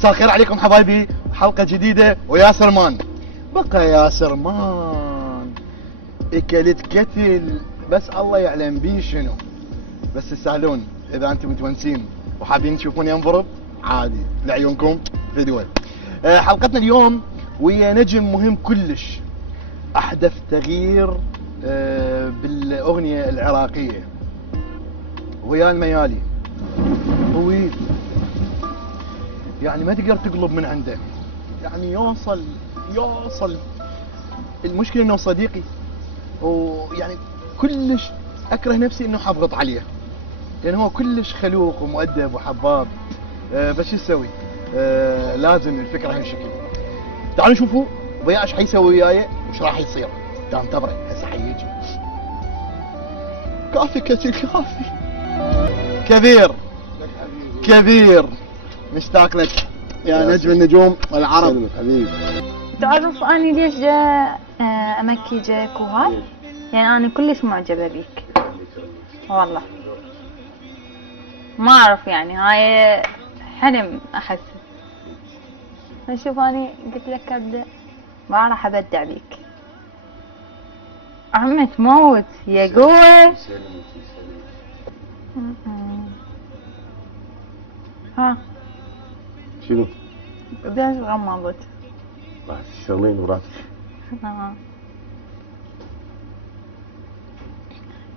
مساء الخير عليكم حبايبي، حلقة جديدة وياسر مان. بقى ياسر مان اكلت كتل، بس الله يعلم بيه شنو. بس تستاهلون اذا انتم متونسين وحابين تشوفوني انضرب عادي لعيونكم فيديو. حلقتنا اليوم ويا نجم مهم كلش، احدث تغيير بالاغنية العراقية ويا الميالي طويل، يعني ما تقدر تقلب من عنده، يعني يوصل. المشكلة انه صديقي، ويعني كلش اكره نفسي انه حضغط عليه، لان هو كلش خلوق ومؤدب وحباب. بس شو تسوي؟ لازم الفكرة هالشكل. تعالوا نشوفوا ضياء ايش حيسوي وياي وش راح يصير. تعال انتظره هسه حيجي. كافي كتير كافي. كبير مشتاق لك يا نجم النجوم والعرب حبيبي. تعرف اني ليش جا امكي جاك وهاي؟ يعني انا كلش معجبه بيك والله، ما اعرف يعني هاي حلم احس. شوف اني قلت لك ابدا، ما راح ابدع بيك. عمي تموت يا قوه. ها شنو؟ ليش غمضت؟ راح تشتغلين وراتك.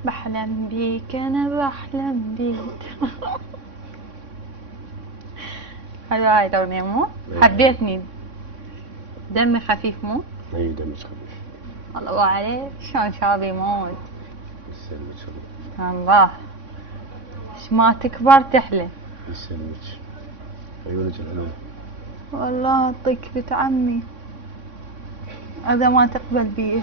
بحلم بيك انا بحلم بيك. حلوة هاي الأغنية مو؟ حبيتني. دمي خفيف مو؟ اي دمك خفيف. الله عليك شلون شابي موت. يسلمك شغل. الله ايش ما تكبر تحلى. يسلمك. عيونك الحلوة. والله يعطيك بنت عمي هذا ما تقبل بيه.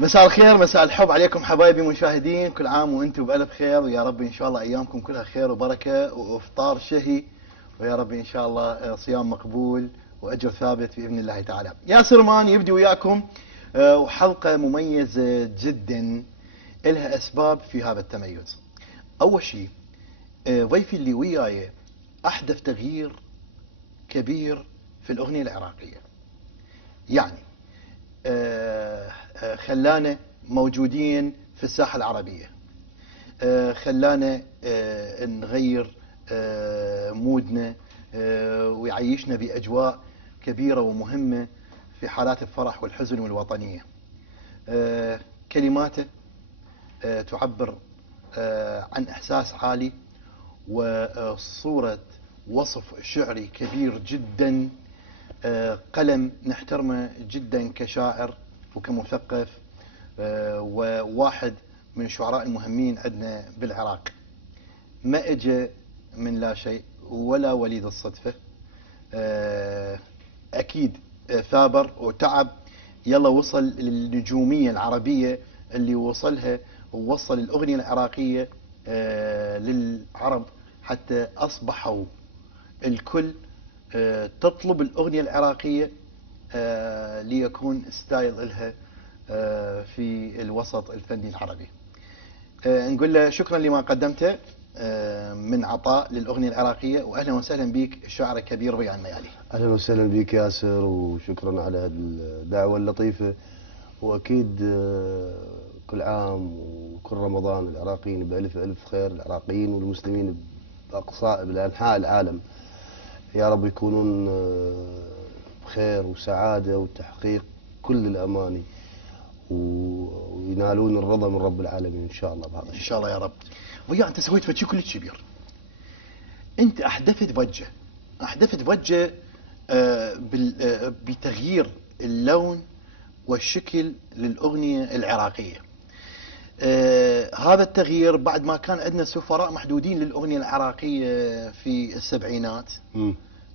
مساء الخير، مساء الحب عليكم حبايبي مشاهدين، كل عام وانتم بألف خير، ويا رب ان شاء الله ايامكم كلها خير وبركة وافطار شهي، ويا رب ان شاء الله صيام مقبول واجر ثابت باذن الله تعالى. ياسر مان يبدي وياكم وحلقة مميزة جدا، لها اسباب في هذا التميز. اول شيء ضيفي اللي وياي احدث تغيير كبير في الاغنية العراقية، يعني خلانا موجودين في الساحة العربية، خلانا نغير مودنا ويعيشنا بأجواء كبيرة ومهمة في حالات الفرح والحزن والوطنية. كلماته تعبر عن إحساس عالي وصورة وصف شعري كبير جدا، قلم نحترمه جدا كشاعر وكمثقف، وواحد من الشعراء المهمين عندنا بالعراق. ما اجى من لا شيء ولا وليد الصدفة، اكيد ثابر وتعب، يلا وصل للنجومية العربية اللي وصلها، ووصل الاغنية العراقية للعرب حتى اصبحوا الكل تطلب الأغنية العراقية ليكون ستايل لها في الوسط الفني العربي. نقول له شكرا لما قدمته من عطاء للأغنية العراقية، وأهلا وسهلا بك الشاعر الكبير ضياء الميالي. اهلا وسهلا بك ياسر، وشكرا على هذه الدعوة اللطيفة، واكيد كل عام وكل رمضان العراقيين بألف ألف خير، العراقيين والمسلمين بأنحاء العالم يا رب يكونون بخير وسعادة وتحقيق كل الأماني، وينالون الرضا من رب العالمين إن شاء الله بهذا إن شاء الله يا رب. ويا أنت سويت فشي كلش كبير، أنت أحدثت ضجة بتغيير اللون والشكل للأغنية العراقية. هذا التغيير بعد ما كان عندنا سفراء محدودين للأغنية العراقية في السبعينات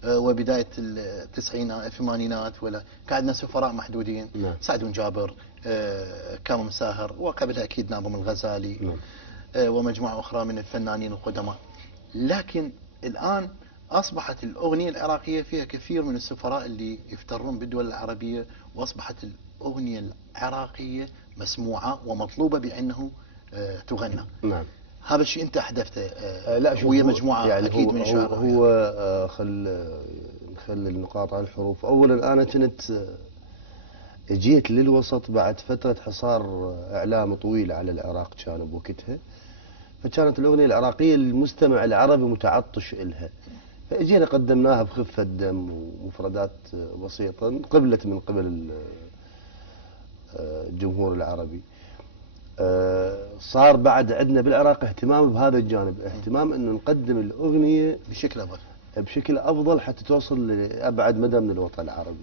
وبداية التسعينات الثمانينات، ولا كان عندنا سفراء محدودين. سعد جابر، كامل مساهر، وقبلها أكيد ناظم الغزالي ومجموعة أخرى من الفنانين القدماء. لكن الآن أصبحت الأغنية العراقية فيها كثير من السفراء اللي يفترون بالدول العربية، وأصبحت الأغنية العراقية مسموعة ومطلوبة بأنه تغنى. نعم. هذا الشيء انت احدثته لا شوف ويا هو- مجموعه يعني اكيد هو من هو, شباب. هو نخلي النقاط على الحروف. اولا انا كنت جيت للوسط بعد فتره حصار اعلامي طويل على العراق كان بوقتها، فكانت الاغنيه العراقيه المستمع العربي متعطش الها، فاجينا قدمناها بخفه دم ومفردات بسيطه قبلت من قبل الجمهور العربي. صار بعد عندنا بالعراق اهتمام بهذا الجانب، اهتمام انه نقدم الاغنيه بشكل افضل. بشكل افضل حتى توصل لابعد مدى من الوطن العربي.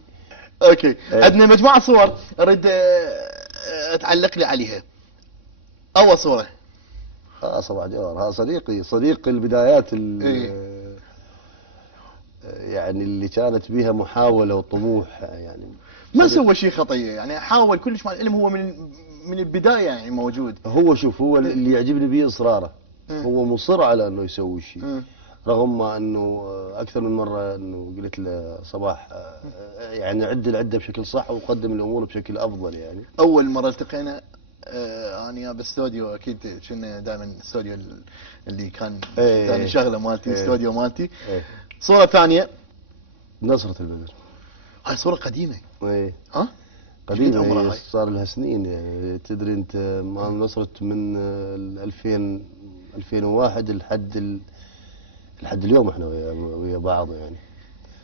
اوكي، عندنا مجموعه صور اريد تعلق لي عليها. اول صوره صباح جوهر، ها صديق البدايات يعني اللي كانت بها محاوله وطموح يعني. ما سوى شيء خطيه يعني، حاول كلش مع العلم، هو من البدايه يعني موجود. هو شوف، هو اللي يعجبني به اصراره، مم. هو مصر على انه يسوي شيء، مم. رغم ما انه اكثر من مره انه قلت له صباح يعني عد العده بشكل صح وقدم الامور بشكل افضل يعني. اول مره التقينا انا باستوديو، اكيد كنا دائما استوديو اللي كان ثاني شغله مالتي، استوديو مالتي. صوره ثانيه نصرة البدر، هاي صوره قديمه. ايه ها قديمة، عمرها هاي؟ صار لها سنين يعني. تدري انت ما نصرت من 2001 لحد اليوم احنا ويا بعض يعني.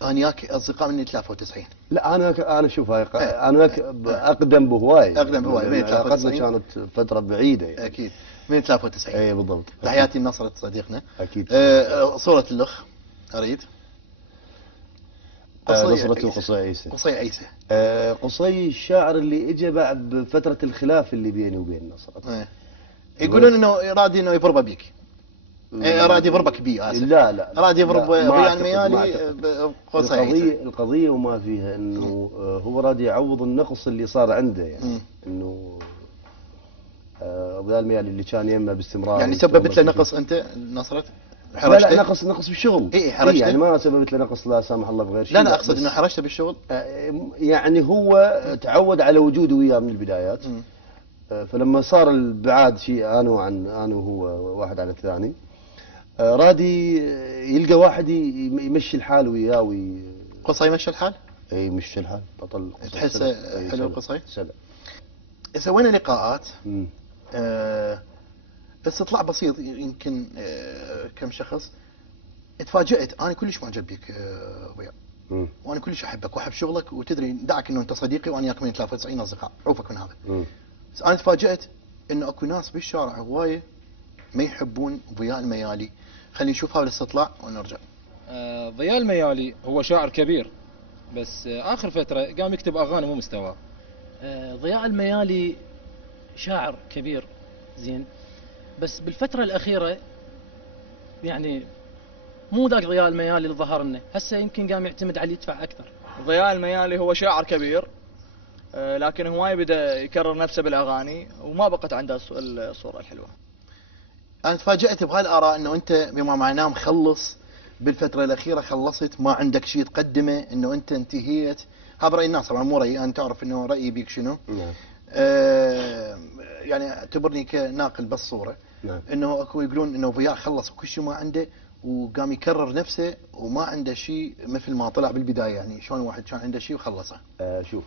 انا وياك اصدقاء من 93. لا انا شوف هاي انا وياك اقدم بهواي، اقدم بهواي من علاقتنا 93 كانت فترة بعيدة يعني. اكيد من 93. اي بالضبط. تحياتي لنصرة صديقنا. اكيد. صورة اللخ اريد. نصرة وقصي عيسى. قصي عيسى. قصي الشاعر اللي اجى بعد فترة الخلاف اللي بيني وبين نصرة. يقولون انه رادي انه يضربه بيك. راد يضربك بي، اسف. لا راد يضرب ويا الميالي قصي عيسى. القضية وما فيها انه هو راد يعوض النقص اللي صار عنده يعني. انه ابو الميالي اللي كان يمه باستمرار يعني سببت له نقص انت نصرت؟ لا نقص بالشغل. اي حرجته. يعني ما سببت له نقص لا سامح الله بغير شيء. لا اقصد انه حرجته بالشغل. يعني هو تعود على وجودي وياه من البدايات. فلما صار البعاد شيء انا وهو واحد على الثاني، رادي يلقى واحد يمشي الحال وياه قصي يمشي الحال؟ اي يمشي الحال، بطل. تحسه حلو قصي؟ سلام. سوينا لقاءات. استطلاع بسيط يمكن كم شخص. اتفاجأت انا كلش معجب بك ضياء، وانا كلش احبك واحب شغلك، وتدري دعك انه انت صديقي وانا وياك من 93 اصدقاء، عوفك من هذا. بس انا تفاجأت انه اكو ناس بالشارع هوايه ما يحبون ضياء الميالي. خلينا نشوف هذا الاستطلاع ونرجع. ضياء الميالي هو شاعر كبير، بس اخر فتره قام يكتب اغاني مو مستواه. ضياء الميالي شاعر كبير زين، بس بالفتره الاخيره يعني مو ذاك ضياء الميالي اللي ظهر لنا هسه، يمكن قام يعتمد على يدفع اكثر. ضياء الميالي هو شاعر كبير، لكن هواي بدا يكرر نفسه بالاغاني وما بقت عنده الصوره الحلوه. انا تفاجأت بهالاراء انه انت بما معناه مخلص بالفتره الاخيره، خلصت ما عندك شيء تقدمه، انه انت انتهيت. هذا راي الناس طبعا مو رايي، انا تعرف انه رايي بيك شنو. نعم. يعني اعتبرني كناقل بالصوره. نعم. انه اكو يقولون انه ضياء خلص كل شيء ما عنده، وقام يكرر نفسه وما عنده شيء مثل ما طلع بالبدايه. يعني شلون واحد كان عنده شيء وخلصه؟ شوف،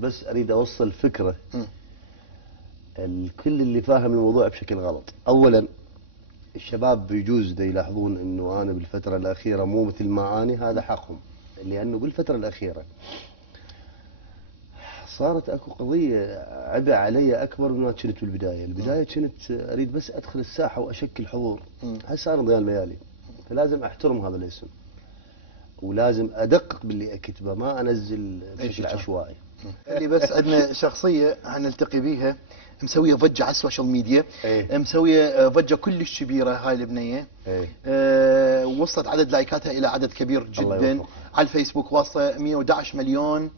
بس اريد اوصل فكره. الكل اللي فاهم الموضوع بشكل غلط. اولا الشباب بيجوز دا يلاحظون انه انا بالفتره الاخيره مو مثل ما اني، هذا حقهم، لانه بالفتره الاخيره صارت اكو قضيه عبء علي اكبر مما كنت بالبدايه. البدايه كنت اريد بس ادخل الساحه واشكل حضور. هسه انا ضياء الميالي، فلازم احترم هذا الاسم ولازم ادقق باللي اكتبه، ما انزل بشكل عشوائي. اللي بس عندنا شخصيه هنلتقي بيها مسويه ضجه على السوشيال ميديا. مسويه ضجه كلش كبيره هاي البنيه. وصلت عدد لايكاتها الى عدد كبير جدا على الفيسبوك، واصله 111 مليون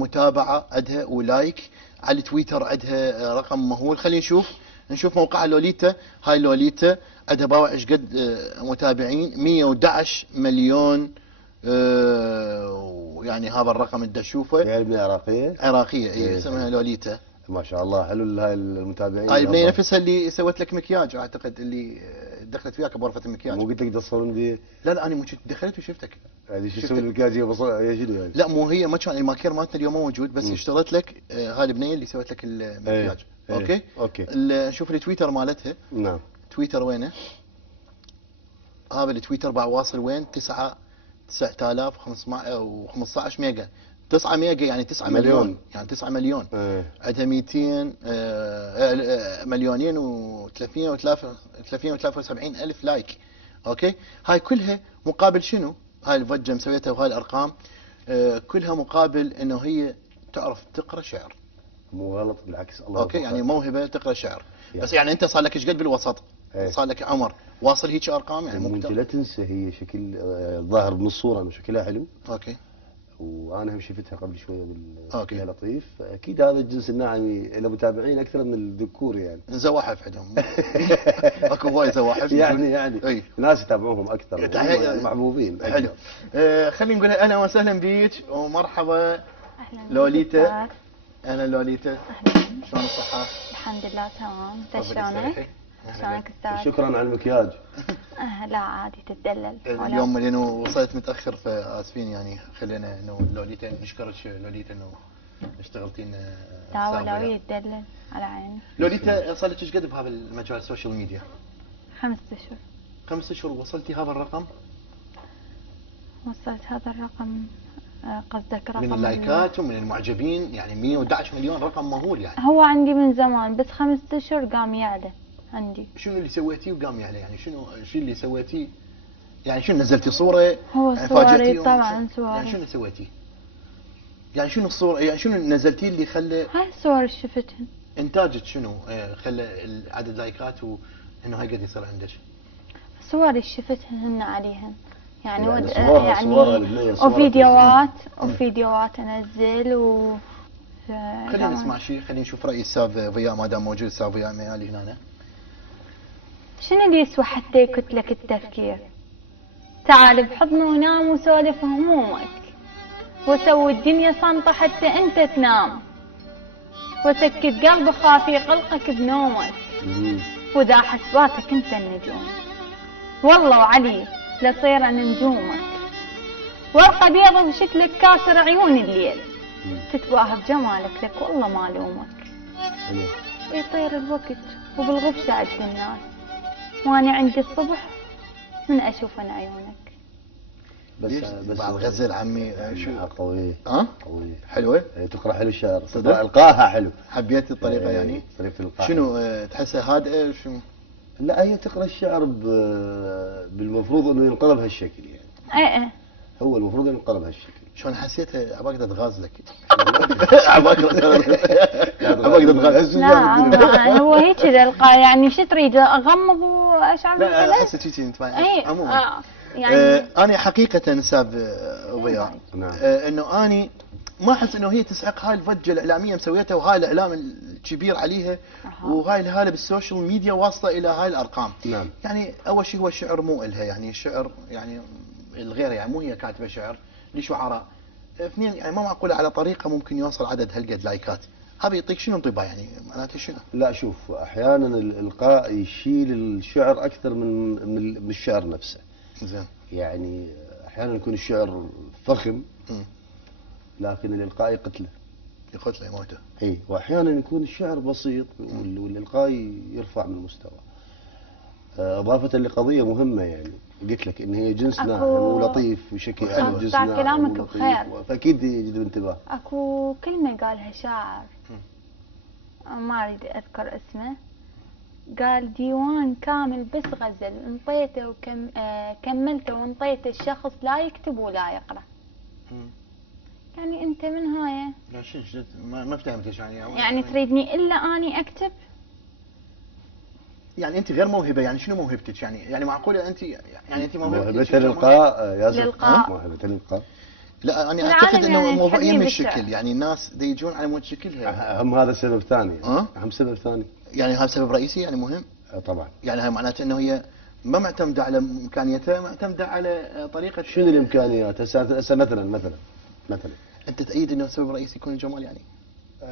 متابعه عندها ولايك. على التويتر عندها رقم مهول. خلينا نشوف موقعها لوليتا. هاي لوليتا عندها باوع ايش قد متابعين، 111 مليون. يعني هذا الرقم اللي تشوفه يعني ابن عراقيه؟ عراقيه. اي اسمها لوليتا. ما شاء الله حلو هاي المتابعين. هاي البنيه نفسها اللي سوت لك مكياج اعتقد، اللي دخلت وياك بغرفه المكياج. مو قلت لك تصورون بي؟ لا انا مو دخلت وشفتك. هذه شو تسوي المكياج؟ هي شنو يعني؟ لا مو هي ما كان الماكير مالتنا اليوم مو موجود، بس اشتغلت لك هاي البنيه اللي سوت لك المكياج. إيه. اوكي اوكي. شوف التويتر مالتها. نعم. تويتر وينه؟ هذا التويتر باع واصل وين؟ 9515 ميجا. 9 ميجا يعني 9 مليون، يعني 9 مليون. عندها 200 مليونين و373 الف لايك. اوكي، هاي كلها مقابل شنو؟ هاي الفجه مسويتها وهاي الارقام كلها مقابل انه هي تعرف تقرا شعر. مو غلط بالعكس. الله اوكي، يعني موهبه تقرا شعر. يعني. بس يعني انت صار لك ايش قد بالوسط؟ صار لك عمر واصل هيك ارقام يعني انت لا تنسى هي شكل ظاهر من الصوره انه شكلها حلو. اوكي. وانا هم شفتها قبل شويه اوكي لطيف. اكيد هذا الجنس الناعم له متابعين اكثر من الذكور يعني. زواحف عندهم. اكو هواي زواحف يعني اي ناس يتابعوهم اكثر يعني محبوبين. حلو. خلينا نقول اهلا وسهلا بيك ومرحبا. اهلا لوليتا. اهلا لوليتا. شلون الصحه؟ الحمد لله تمام. انت شلونك؟ شلونك استاذ؟ شكرا على المكياج. لا عادي تتدلل. اليوم لانه وصلت متاخر فاسفين يعني. خلينا انه لوليتا نشكرك لوليتا انه اشتغلتي لنا. لا ولا يتدلل على عيني. لوليتا صار لك ايش قد بهذا المجال السوشيال ميديا؟ 5 اشهر. 5 اشهر وصلتي هذا الرقم؟ وصلت هذا الرقم. قصدك رقم من اللايكات ومن المعجبين يعني 111 مليون، رقم مهول يعني. هو عندي من زمان بس 5 اشهر قام يعلى عندي. شنو اللي سويتيه وقام يعلى يعني؟ شو اللي سويتيه؟ يعني شنو نزلتي صورة؟ هو يعني صوري طبعا صوري. يعني شنو سويتي؟ يعني شنو الصورة؟ يعني شنو نزلتيه اللي خلى هاي الصور اللي شفتهن. انتاجك شنو خلى عدد لايكات وانه هاي قد يصير عندك؟ صور اللي شفتهن هن عليهن يعني يعني وفيديوهات انزل خلينا نسمع شيء. خلينا نشوف راي الاستاذ ضياء ما دام موجود. الاستاذ ضياء ميالي هنا. شنو اللي يسوى حتى يكتلك التفكير؟ تعال بحضني ونام وسولف همومك، وسوي الدنيا صامتة حتى انت تنام، وسكت قلبي خافي قلقك بنومك، وذا حسباتك انت النجوم، والله وعلي لصير نجومك، ورقة بيضة وشكلك كاسر عيون الليل، تتباهى بجمالك لك والله ما لومك، يطير الوقت وبالغبشة عد الناس، واني عندي الصبح من اشوفن عيونك. بس بعد غزل عمي شو قوي. قوي حلوه. تقرا حلو الشعر. القاها حلو. حبيت الطريقه يعني؟ طريقه القاء. شنو تحسها هادئه شنو؟ لا هي تقرا الشعر بالمفروض انه ينقلب هالشكل يعني. ايه هو المفروض ينقلب هالشكل. شلون حسيتها؟ ابغى اقدر اتغازلك. ابغى اقدر اتغازل. لا هو هيك القاء يعني شو تريد اغمض واشعر لا حسيت هيك انت عموما يعني انا حقيقه استاذ ضياء نعم. انه اني ما احس انه هي تسحق هاي الضجه الاعلاميه مسويتها وهاي الاعلام الكبير عليها وهاي الهاله بالسوشيال ميديا واصله الى هاي الارقام. نعم. يعني اول شيء هو الشعر مو الها يعني الشعر يعني الغير يعني مو هي كاتبه شعر لشعراء. اثنين يعني ما معقوله على طريقه ممكن يوصل عدد هالقد لايكات. هذا يعطيك شنو انطباع يعني معناته شنو؟ لا شوف احيانا الالقاء يشيل الشعر اكثر من الشعر نفسه. زين. يعني احيانا يكون الشعر فخم لكن الالقاء يقتله. يقتله يموته. اي واحيانا يكون الشعر بسيط والالقاء يرفع من المستوى. اضافه لقضيه مهمه يعني قلت لك ان هي جنس ناعم ولطيف بشكل حلو. جنس ناعم كلامك بخير. فاكيد يجذب انتباه. اكو كلمه قالها شاعر ما اريد اذكر اسمه، قال ديوان كامل بس غزل انطيته كملته وانطيته الشخص لا يكتب ولا يقرا. يعني انت من هاي؟ لا شو ما فهمت ايش يعني تريدني الا اني اكتب؟ يعني انت غير موهبه يعني شنو موهبتك يعني معقوله انت يعني انت موهبه الالقاء يا الالقاء. موهبه الالقاء. لا انا اعتقد انه يعني الموضوع يم الشكل يعني الناس يجون على مود شكلها. اهم هذا سبب ثاني اهم سبب ثاني يعني هذا سبب رئيسي يعني مهم. طبعا يعني هاي معناته انه هي ما معتمده على امكانياتها معتمده على طريقه. شنو الامكانيات هسه مثلا انت تأيد انه السبب الرئيسي يكون الجمال يعني؟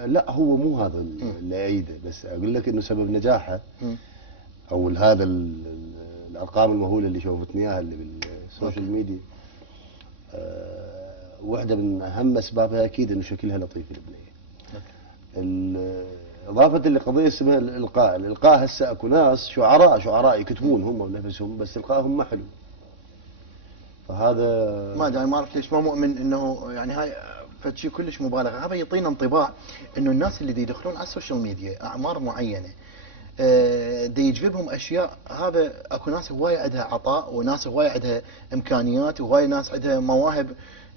لا هو مو هذا اللي أعيده، بس أقول لك إنه سبب نجاحه أو هذا الأرقام المهولة اللي شوفتني إياها اللي بالسوشيال ميديا، واحدة من أهم أسبابها أكيد إنه شكلها لطيف البنية. إضافة لقضية اسمها الإلقاء، الإلقاء هسه أكو ناس شعراء يكتبون هم بنفسهم بس إلقائهم ما حلو. فهذا ما ادري، ما اعرف ليش ما مؤمن انه يعني هاي فشي كلش مبالغه. هذا يعطينا انطباع انه الناس اللي دي يدخلون على السوشيال ميديا اعمار معينه دي يجذبهم اشياء. هذا اكو ناس هوايه عندها عطاء، وناس هوايه عندها امكانيات، وهوايه ناس عندها مواهب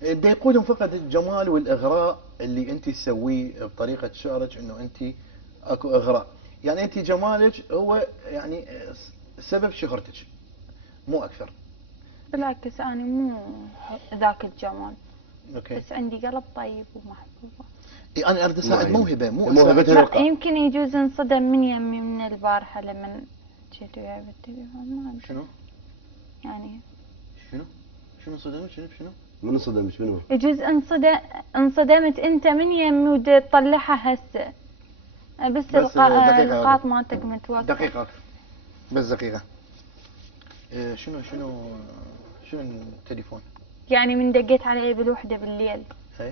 دي يقودهم فقط الجمال والاغراء اللي انت تسويه بطريقه شعرك، انه انت اكو اغراء. يعني انت جمالك هو يعني سبب شهرتك مو اكثر. بالعكس أنا مو ذاك الجمال، اوكي. بس عندي قلب طيب ومحبوبة. انا اريد اساعد موهبه، مو موهبتها أساعد. لا الإلقاء. يمكن يجوز انصدم من يمي من البارحة لما جيت وياي بالتليفون، ما أدري شنو؟ يعني شنو صدمت؟ شنو؟ من انصدم منو؟ يجوز انصدمت انت من يمي وتطلعها هسه، بس بس دقيقة القاط مالتك متوقف. دقيقة بس دقيقة. شنو التليفون؟ يعني من دقيت علي بالوحدة بالليل هي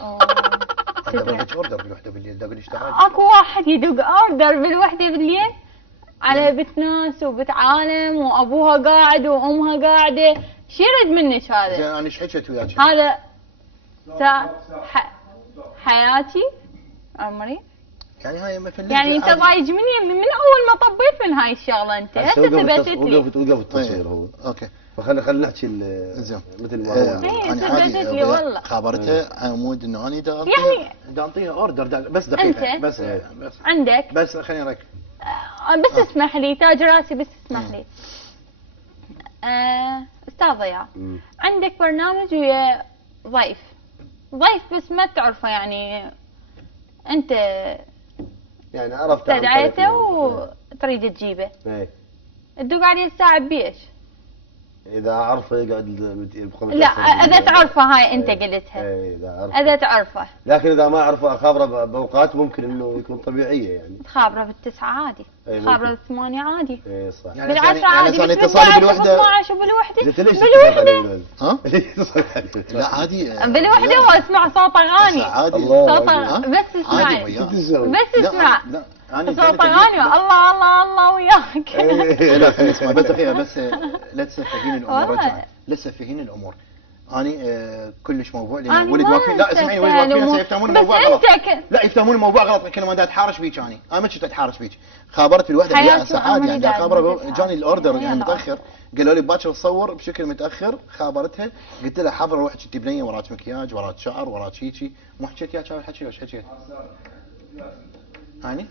أو انا تدري. بدك اوردر بالوحدة بالليل، داق اشتغل. اكو واحد يدق اوردر بالوحدة بالليل على بنت ناس وبنت عالم وابوها قاعد وامها قاعدة، شو يريد منك زين هذا؟ انا ايش حكيت وياك؟ هذا حياتي عمري. يعني هاي مثل يعني انت ضايج من يمي من اول ما طبيت من هاي الشغله، انت هسه ثبتت لي. وقف التصوير هو. اوكي خلينا نحكي زين. مثل ما هو. إيه، انا ثبتت عادي لي والله. خابرته عمود انه انا يعني دا انطيها اوردر بس دقيقة. أنت؟ بس عندك بس خليني اركب. بس اسمح لي تاج راسي، بس اسمح لي. استاذ ضياء، عندك برنامج ويا ضيف بس ما تعرفه، يعني انت يعني عرفت استدعيته وتريد تجيبه، ايه تدق عليه الساعة بيش؟ اذا اعرفه يقعد يبقى لا اذا تعرفه هاي انت قلتها. ايه اذا اعرفه. اذا تعرفه، لكن اذا ما اعرفه اخابره باوقات ممكن انه يكون طبيعيه يعني. تخابره بالتسعة عادي، أي تخابره بالثمانية عادي، ايه صح. يعني بالعشرة يعني عادي، ثاني بس اتصالي بالعشرة بالوحدة. ب12 وبالوحدة انت ليش بالوحدة ها؟ ليش تتصل عليه؟ لا عادي. بالوحدة واسمع صوت اغاني، عادي. الله. صوت ها؟ بس اسمعي، عادي وياه. بس لا، اسمع لا انا صوت اغاني. الله الله الله وياك. لا اسمع بس دقيقة بس لا تسفهين الامور والله. رجعا، لا تسفهين الامور. اني كلش موضوع لان أنا ولد ما واقفين. لا اسمعي، ولد أنسى واقفين الأمور. سيفهمون بس الموضوع غلط. أنت لا يفهمون الموضوع غلط، كل ما دا اتحارش بيك انا ما كنت اتحارش بيك. خابرت الوحده حياتي بيا ساعات وأمي يعني دايما خابره تتحارش. جاني الاوردر يلا. يعني متاخر، قالوا لي باكر تصور بشكل متاخر. خابرتها قلت لها حاضر روح انت بنيه وراك مكياج وراك شعر وراك هيجي. مو حكيت ياك هذا الحكي وش حكيت؟ هاني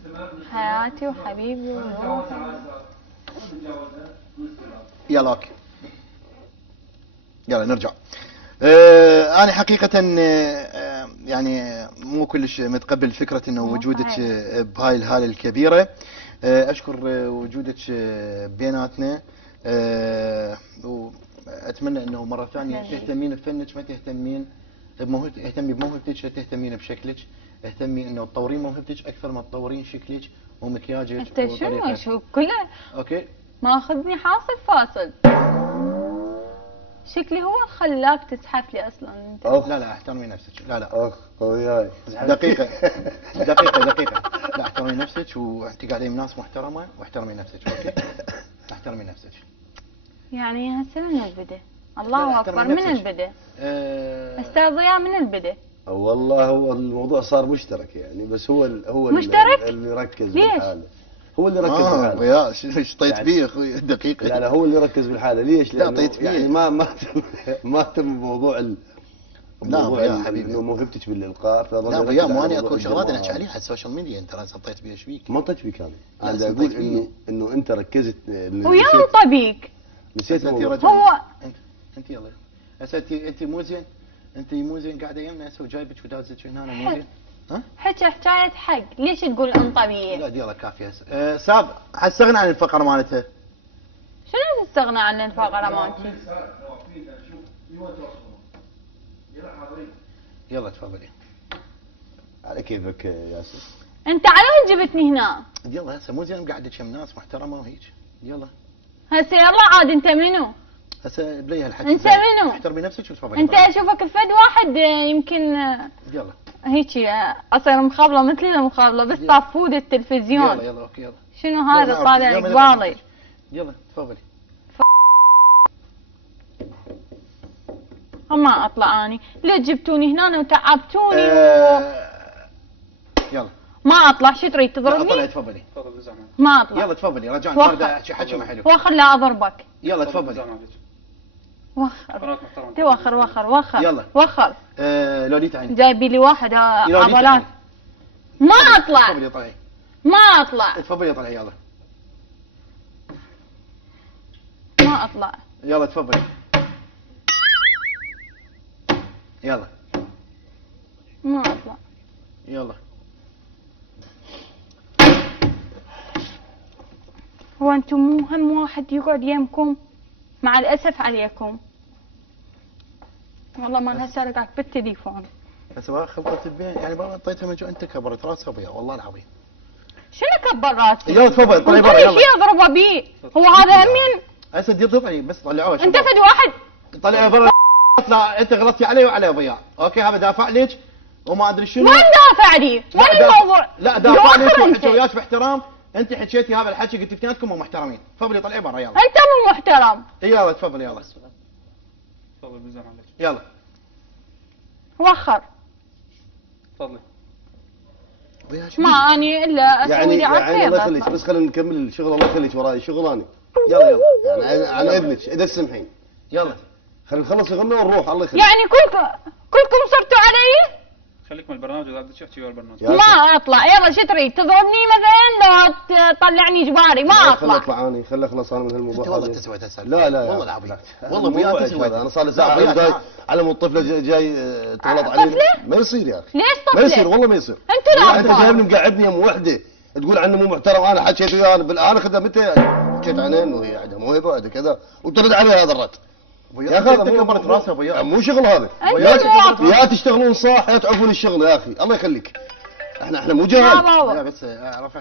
حياتي وحبيبي وروحي. يلا اوكي يلا نرجع. أنا حقيقة يعني مو كلش متقبل فكرة إنه وجودك بهاي الهالة الكبيرة. أشكر وجودك بيناتنا، وأتمنى إنه مرة ثانية تهتمين بفنك، ما تهتمين بموهبتك. اهتمي بموهبتك، لا تهتمين بشكلك. اهتمي إنه تطورين موهبتك أكثر ما تطورين شكلك ومكياجك انت شو كله أوكي. ماخذني حاصل فاصل. شكلي هو خلاك تزحف لي اصلا انت. لا احترمي نفسك. لا اخ قوي. دقيقة. لا احترمي نفسك، وانت قاعدين ناس محترمة، واحترمي نفسك اوكي. احترمي نفسك. يعني هسه من البدء. الله اكبر، من البدء. استاذ ضياء من البدء. والله هو الموضوع صار مشترك يعني، بس هو مشترك؟ اللي ركز ليش؟ بالحالة. هو اللي ركز بالحالة. يا ايش طيت يعني بيه يا اخوي دقيقة. لا هو اللي ركز بالحالة. ليش؟ لا لأنه طيت بيه. يعني ما تم موضوع لا يا حبيبي انه موهبتك بالالقاء. لا ضياء مو انا اكو شغلات انا عليها على السوشيال ميديا، انت صطيت بيه ايش فيك؟ ما طيت بيك انا. لا، انا طيت اقول انه انت ركزت. ويا انطبيك. نسيت هسه الموضوع. رجل. هو انت يلا هسه انت مو زين، انت مو زين قاعده يمنا هسه وجايبك ودازك هنا مو زين. ها؟ حكاية حق، ليش تقول انطبية؟ لا يلا كافي هسه. ساب حستغنى عن الفقره مالتها. شنو تستغنى عن الفقرة مالتي؟ يلا تفضلي. على كيفك ياسر. انت على وين جبتني هنا؟ يلا هسه مو زين قاعد كم ناس محترمه وهيك. يلا هسه يلا عاد انت منو؟ هسه بلي هالحكي. انت منو؟ احترمي نفسك وتفضلي. انت اشوفك فد واحد يمكن يلا هيك اصير مخابله مثلي المخابله بس طافود التلفزيون. يلا يلا اوكي يلا. شنو هذا يلا، طالع يلا، قبالي؟ يلا تفضلي. ما اطلع اني، ليش جبتوني هنا وتعبتوني يلا ما اطلع. شو تريد اطلعي تضربني؟ تفضلي. ما اطلع. يلا تفضلي رجعنا وخر. ما بدي احكي حكي ما حلو. وخر لا اضربك. يلا تفضلي. وخر توخر وخر يلا. وخر. لوليتا عيني. جايبي لي واحد لوليتا عضلات. عيني. ما اطلع تفضلي طلعي. ما اطلع تفضلي طلعي يلا. ما اطلع. يلا تفضلي. يلا ما اطلع. يلا. هو انتم مو هم واحد يقعد يمكم؟ مع الاسف عليكم والله ما نسرقك بالتليفون. بس ما خلطت بين يعني ما اعطيتها من جو انت كبرت راسها بيا والله العظيم. شنو كبر راسي؟ يلا تفضل طلعي برا كل يلا. شيء اضربه بيه. هو هذا همين؟ هسه دي تطلعي بس طلعوها. انت فد واحد طلعي برا. اطلع انت غلطتي علي وعلى ضياء. اوكي هذا دافع لك وما ادري شنو. وين دافع لي؟ وين الموضوع؟ لا دافع لك يوخر وحكي انت. وياك باحترام. انت حكيتي هذا الحكي قلت اثنيناتكم مو محترمين. تفضلي طلعي برا يلا. انت مو محترم. يلا تفضلي يلا. يلا وخر. ويا شو ما اني الا اسوي يعني لي يعني الله عقيل. يخليك بس خلينا نكمل الشغل. الله يخليك وراي شغل انا. يلا يلا يعني على اذنك اذا تسمحين. يلا. خلينا نخلص شغلنا ونروح. الله يخليك. يعني كلكم صرتوا علي؟ خليك من البرنامج اذا بدك تحكي ويا البرنامج. يا ما اطلع. يلا شو تريد تضربني مثلا لو تطلعني جباري؟ ما خلي اطلع. اطلع اني خلي اخلص انا من هالموضوع انت والله هذا. انت سويت هسه. لا لا يا والله أخي، العظيم. لا. والله مو وياك وحش سويت. هذا. انا صار لي لا، ساعه وياك جاي معك. على مود طفله جاي تغلط علي. طفلة؟ ما يصير يا اخي. ليش ما يصير طفله؟ والله ما يصير. انتوا يعني انت الاطفال. جايبني مقعدني يم وحده تقول عنه مو محترم. انا حكيت وياه انا خدمته حكيت عنه انه هي عندها موهبه وعندها كذا وترد علي هذا الرد. يا اخي هذا انت كبرت راسها وياك. مو شغل هذا. انتوا يا تشتغلون صح يا تعرفون الشغل يا اخي. الله يخليك. احنا مو ما جهال. لا باور. بس اعرف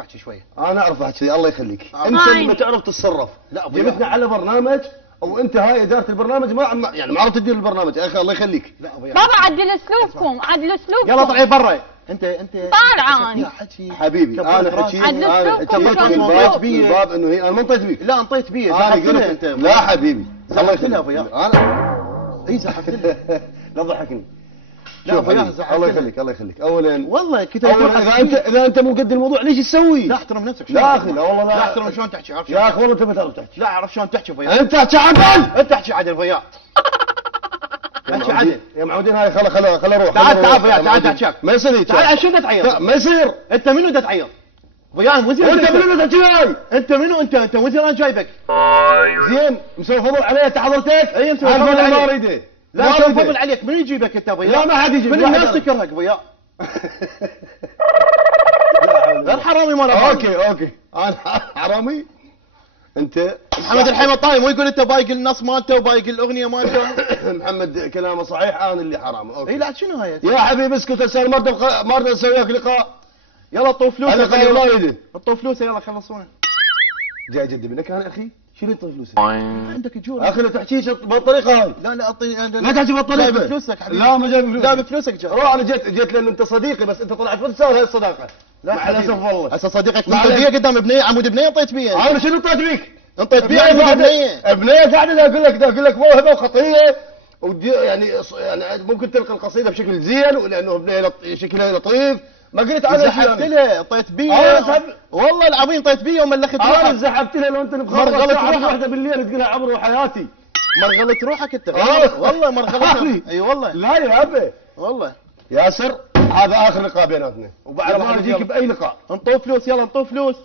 احكي شويه. انا اعرف احكي. الله يخليك. انت ما اللي ما تعرف تتصرف. لا، أبو جبتنا ياهل. على برنامج وانت هاي اداره البرنامج يعني ما عرفت تدير البرنامج يا اخي. الله يخليك. لا ابو ياهل. بابا عدل اسلوبكم عدل اسلوبكم. يلا طلعي برا. انت طالعة أنا. حكي حبيبي كبرت انا راسك. حكيت عدل انا أسلوبكم حكيت وشلون من باب انطيت بيه. من باب انه هي انا ما انطيت بيك. لا انطيت بيه. انا زحفت لها قلت انت. لا حبيبي. الله زحفت لها يخليك. أبو ياهل. انا اي زحفت لها. لا تضحكني. لا، شوف أبو ياهل حبيبي، زعلت الله لها. يخليك الله يخليك. اولا والله كنت اذا انت مو قد الموضوع ليش تسوي؟ لا احترم نفسك. لا اخي لا والله لا لا. احترم شلون تحكي. عرف يا اخي والله انت ما تعرف تحكي. لا اعرف شلون تحكي وياك. انت تحكي عدل. انت تحكي عدل وياك. احكي عدل. يا معودين هاي خل اروح. تعال تعال وياك. تعال تحكي. ما يصير هيك. تعال شو تعيط؟ ما يصير. انت منو دا تعيط؟ وياي مو زين. انت منو تحكي هاي؟ انت منو انت مو زين انا جايبك. زين مسوي فضل علي انت حضرتك؟ اي مسوي أنا فضل ما عليك. اريده. لا ما شو أريده. فضل عليك. منو يجيبك انت وياك؟ لا ما حد يجيب. من الناس تكرهك وياك. لا الحرامي مال اوكي انا حرامي. انت محمد الحين الطاي مو يقول انت بايق النص مالته وبايق الاغنيه مالته. محمد كلامه صحيح. انا اللي حرامي. اي اوكي لا شنو هاي؟ يا حبيبي اسكت هسه ما اريد اسوي وياك لقاء. يلا طو فلوسه. اللقاء ما اريده. طو فلوسه يلا خلصونا. جاي جدي منك انا اخي. شنو يعطي فلوسك؟ عندك اجور. اخي لا تحكيش بالطريقه هاي. لا اعطي. لا تحكي بالطريقه. لا بفلوسك حبيبي. لا ما جاي بفلوسك. لا بفلوسك جاي. روح انا جيت لان انت صديقي بس انت طلعت ما تساوي هاي الصداقه. لا مع الاسف والله. هسه صديقك ما انطيت عليك. بيه قدام بنيه عمود بنيه انطيت بيه. انا شنو طلعت بيك؟ انطيت بيه عمود بنيه. بنيه قاعده اقول لك موهبه وخطيه يعني ممكن تلقي القصيده بشكل زين ولانه بنيه شكلها لطيف. ما قلت انا زحفت لها انطيت بيه. أنا والله العظيم انطيت بيه وملخت انا روحك. زحفت لها لو انت مرغلت مخبر الساعه روحك. 1 بالليل تقولها عمري وحياتي. مرغلت روحك انت. والله مرغلت. أخي. اي والله. لا يا ابي والله. ياسر هذا اخر لقاء بيناتنا وبعد يلا ما حبيبي، اجيك يلا. باي لقاء. انطوا فلوس يلا انطوا فلوس.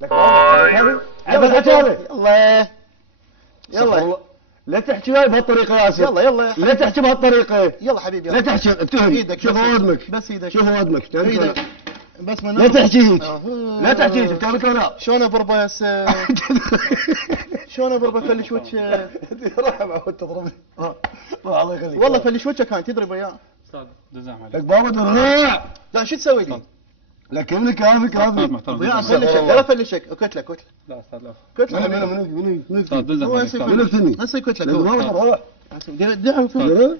لك هذا عبد الحكي هذا. يلا يلا والله. لا تحكي هاي بهالطريقه يا ياسر. يلا لا تحكي بهالطريقه. يلا حبيبي لا يلا. تحكي اتهم. ايدك شوف بس. ودمك. بس ايدك. شوف ودمك. ايدك. بس من لا تحكي هيك. آه. لا تحكي هيك بتعمل لا. شلون بربس شلون بربس فلش وجه. روح معود تضربني. روح الله يخليك. والله فلش وجهك كان تدري وياه. استاذ دزام لك عليك. بابا درع. لا شو تسوي لي؟ لك كيف كافي محترم ضياء دزام عليك. افلشك لا افلشك كتله كتله لا استاذ لا. كتله من حبيبي. من استاذ دزام هو عليك. يصير استاذ. من افتني. هسه كتله لك هو. بابا روح.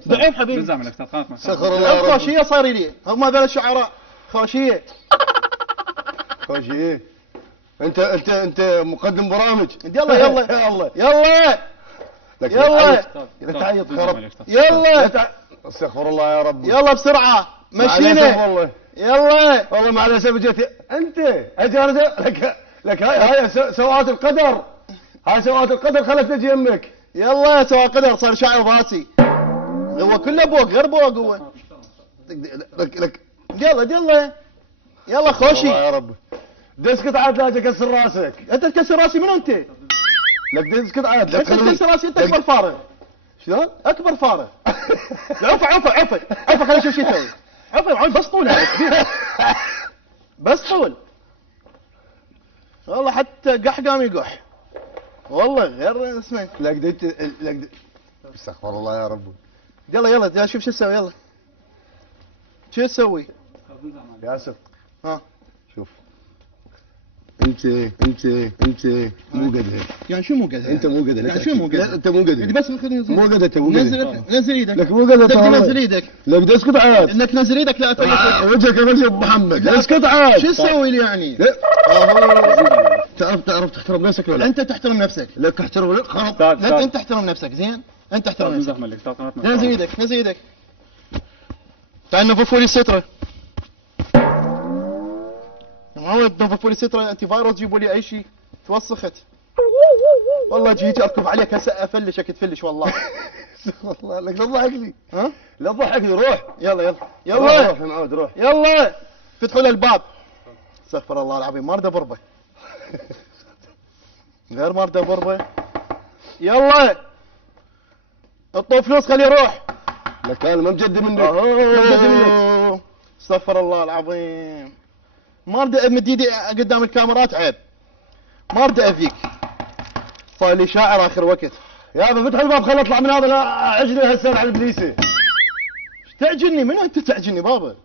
ضعيف حبيبي. دزام عليك استاذ خلاص محترم. سخر الله يا رب. خوشيه صار لي هم هذول الشعراء خوشيه. خوش ايه. انت مقدم برامج. يلا يلا يلا يلا لك يلا استاذ. لا تعيط دزام خرب. عليك استاذ. يلا استغفر الله يا رب. يلا بسرعه مع الأسف مشينا والله. يلا. والله مع الاسف جيت انت اجي لك هاي سوات القدر. هاي سوات القدر خلتني اجي يمك. يلا سواء قدر صار شعر براسي. هو كله بوق غير بوق هو. لك يلا يلا يلا خوشي. الله يا رب. دسكت عاد لا اكسر راسك. انت تكسر راسي من انت؟ لك دسكت عاد. انت تكسر راسي انت اكبر فارغ. شلون؟ اكبر فارغ. عفا خليني اشوف شو يسوي. عفا بس طول هذا. بس طول. والله حتى قح قام يقح. والله غير اسمه. لك استغفر الله يا رب. يلا شوف شو تسوي يلا. شو تسوي؟ ياسر ها شوف. انت مو قدها. يعني شو مو قدها؟ انت مو قدها. يعني شو مو قدها؟ لا انت مو قدها. بس خليني مو قدها انت مو قدها. نزل ايدك. لك مو قدها. بدك تنزل ايدك. لك دسكت عاد. انك تنزل ايدك لا افلش وجهك افلش ابو محمد. دسكت عاد. شو تسوي لي يعني؟ تعرف تحترم نفسك ولا لا؟ انت تحترم نفسك. لك احترم خلاص. لا انت تحترم نفسك زين؟ انت تحترم نفسك. دزام عليك استاذ قناة محترم. نزل ايدك. تعال نظفوا لي الستره. معود نظفوا لي الستره انتي فايروس جيبوا لي اي شيء توسخت. والله جيت اركب عليك هسه افلشك تفلش والله. والله لك لا تضحكني. ها؟ لا تضحكني روح. يلا روح يلا يا معود روح. يلا فتحوا له الباب. استغفر الله العظيم ما اريد بربه. غير ما اريد بربه. يلا اعطوه فلوس خليه يروح. لك انا ما مجدي منك. ما مجدي منك. استغفر الله العظيم. ما اريد امد ايدي قدام الكاميرات عيب. ما اريد اذيك. صار لي شاعر اخر وقت. يابا فتح الباب خل اطلع من هذا لا عجلي هالسنه على البليسه. ايش تعجني؟ من انت تعجني بابا؟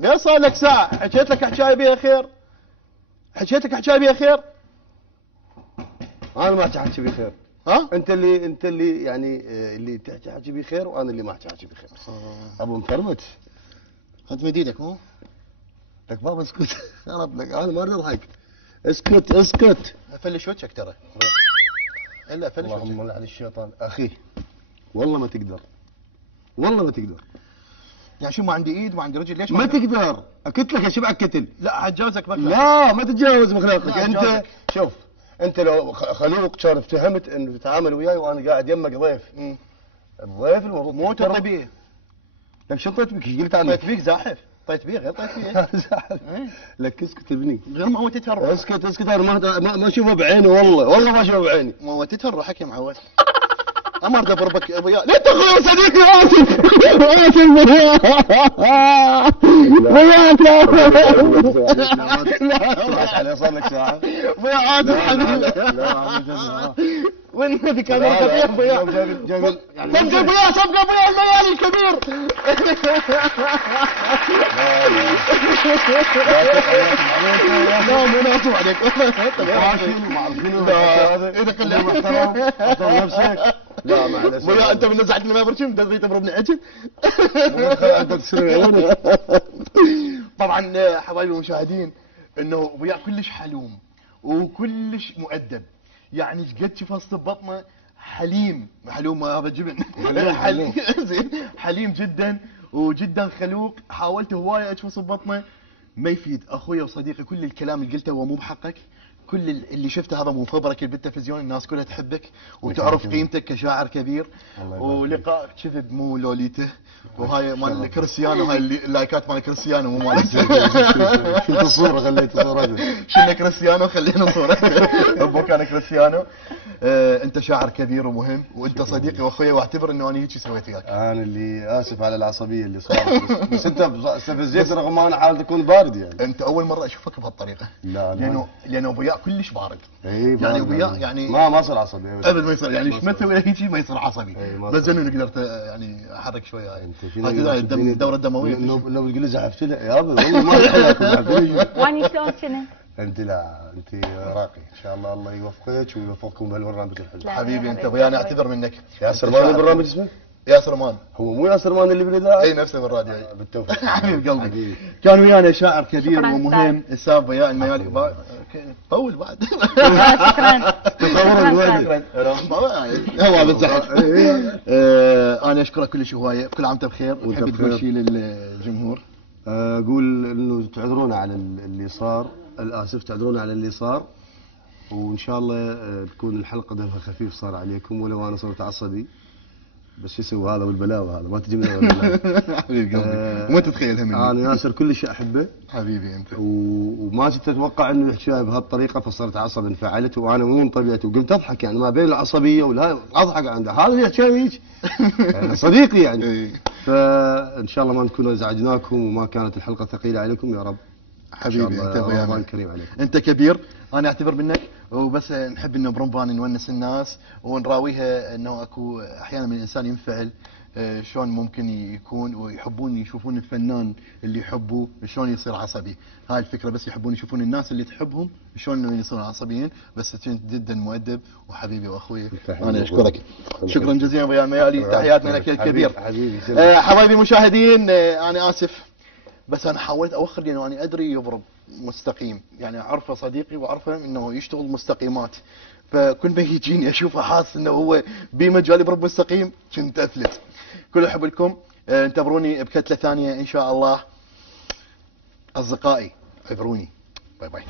غير صار لك ساعة حكيت لك حكاية بيها خير. حكيت لك حكاية بيها خير. انا ما احكي بخير. ها؟ انت اللي يعني اللي تحكي بخير وانا اللي ما احكي بخير. ابو مكرمت. خذ من ايدك مو؟ لك بابا اسكت. خرب لك انا ما اريد اضحك. اسكت. افلش وجهك ترى. الا افلش وجهك. اللهم لعن الشيطان اخي. والله ما تقدر. والله ما تقدر. يعني شو ما عندي ايد ما عندي رجل ليش ما تقدر. اكت لك اشبعك كتل. لا حتجاوزك مكلف. لا ما تتجاوز مخلوقك. لا، انت أتجاوزك. شوف انت لو خلوق كان افتهمت انه تتعامل وياي وانا قاعد يمك ضيف. الضيف المفروض مو تطي بيه. لك شو طيت بك؟ ايش قلت عنك؟ طيت بيك زاحف. طيت بيه غير طيت بيه. إيه. لك اسكت ابني. غير ما هو تتهرب. اسكت انا ما اشوفه بعيني والله ما اشوفه بعيني. ما هو تتهرب حكي معود. اما اريد اضربك ابو يا لا تخوي صديقي اسف. لا صار لك ساعه. ابو يا عادل حبيبي. وين النبي كان يركب يا ابو يا. صفقه ابو يا صفقه ابو يا الميالي الكبير. لا مو ناصب عليك. اذا كله محترم احترم نفسك. لا معلش ابو يا انت من نزعتني ما برشم دزيت تضربني عجل. انت تسرق عيونك. طبعا حبايبي المشاهدين انه ابو يا كلش حلوم وكلش مؤدب. يعني ايش قد شفت بطنه حليم هذا جبن. حليم زين حليم جدا وجدا خلوق. حاولت هوايه اشوف بطنه ما يفيد. اخوي وصديقي كل الكلام اللي قلته هو مو بحقك. كل اللي شفته هذا من خبرك بالتلفزيون. الناس كلها تحبك وتعرف قيمتك كشاعر كبير. ولقائك كذب مو لوليته. وهاي مال كريستيانو. هاي اللايكات مال كريستيانو مو مال. شفت الصوره خليت صوره. شلنا كريستيانو خلينا صوره. ابوك كان كريستيانو. انت شاعر كبير ومهم وانت صديقي واخوي واعتبر انه انا هيك سويت وياك. انا اللي اسف على العصبيه اللي صارت بس انت استفزيت رغم ما انا حاولت اكون بارد يعني. انت اول مره اشوفك بهالطريقه. لا لانه ابو يا وياه كلش بارد. اي يعني وياه يعني ما صار عصبي ابد ما يصير، يعني ايش ما تسوي له هيك ما يصير عصبي. إي ما بس صار. انه قدرت يعني احرك شويه هاي. انت شنو هاي الدوره الدمويه. لو تقول لي زحفت له يا ابي والله ما حياكم. واني شلون كنت؟ انت لا انت راقي ان شاء الله، الله يوفقك ويوفقكم بهالبرنامج الحلو. لا. حبيبي انت ابوي انا اعتذر منك. ياسر مان البرنامج اسمه؟ ياسر مان. هو مو ياسر مان اللي بالاذاعه؟ اي نفسه بالراديو. بالتوفيق حبيب قلبي. حبيبي. كان ويانا شاعر كبير شكراً ومهم الساب ضياء الميالي. طول بعد. شكرا. تصور الوالد. هو بالزحف. انا اشكرك كلش هوايه، كل عام وانت بخير. وانت تحب بخير. تقول شيء للجمهور؟ اقول انه تعذرونا على اللي صار، الاسف تعذرونا على اللي صار، وان شاء الله تكون الحلقه دمها خفيف صار عليكم، ولو انا صرت عصبي بس شو اسوي هذا والبلاوي هذا ما تجي منه والله. حبيب قلبي وما تتخيلها مني. انا ياسر كلش احبه حبيبي انت. وما كنت اتوقع انه يحكي بهالطريقه، فصرت عصبي انفعلت، وانا مو من طبيعتي وقمت اضحك يعني ما بين العصبيه والهاي اضحك عنده، هذا يحكي هيك صديقي يعني. إيه. فان شاء الله ما نكون ازعجناكم وما كانت الحلقه ثقيله عليكم يا رب. حبيبي انت ابويا رمضان كريم عليكم. انت كبير، انا اعتذر منك، وبس نحب انه برمضان نونس الناس ونراويها انه اكو احيانا من الانسان ينفعل شلون ممكن يكون، ويحبون يشوفون الفنان اللي يحبوه شلون يصير عصبي. هاي الفكره، بس يحبون يشوفون الناس اللي تحبهم شلون انه يصيرون عصبيين. بس كنت جدا مؤدب وحبيبي واخوي، انا اشكرك شكرا جزيلا ابو الميالي. تحياتنا لك يا الكبير. حبيبي حبايبي المشاهدين، انا اسف بس انا حاولت اوخر لانه انا ادري يضرب مستقيم، يعني اعرفه صديقي واعرفه انه يشتغل مستقيمات، فكل ما يجيني اشوفه حاسس انه هو بمجال يضرب مستقيم كنت افلت. كل الحب لكم، انتظروني بكتله ثانيه ان شاء الله. اصدقائي عبروني. باي باي.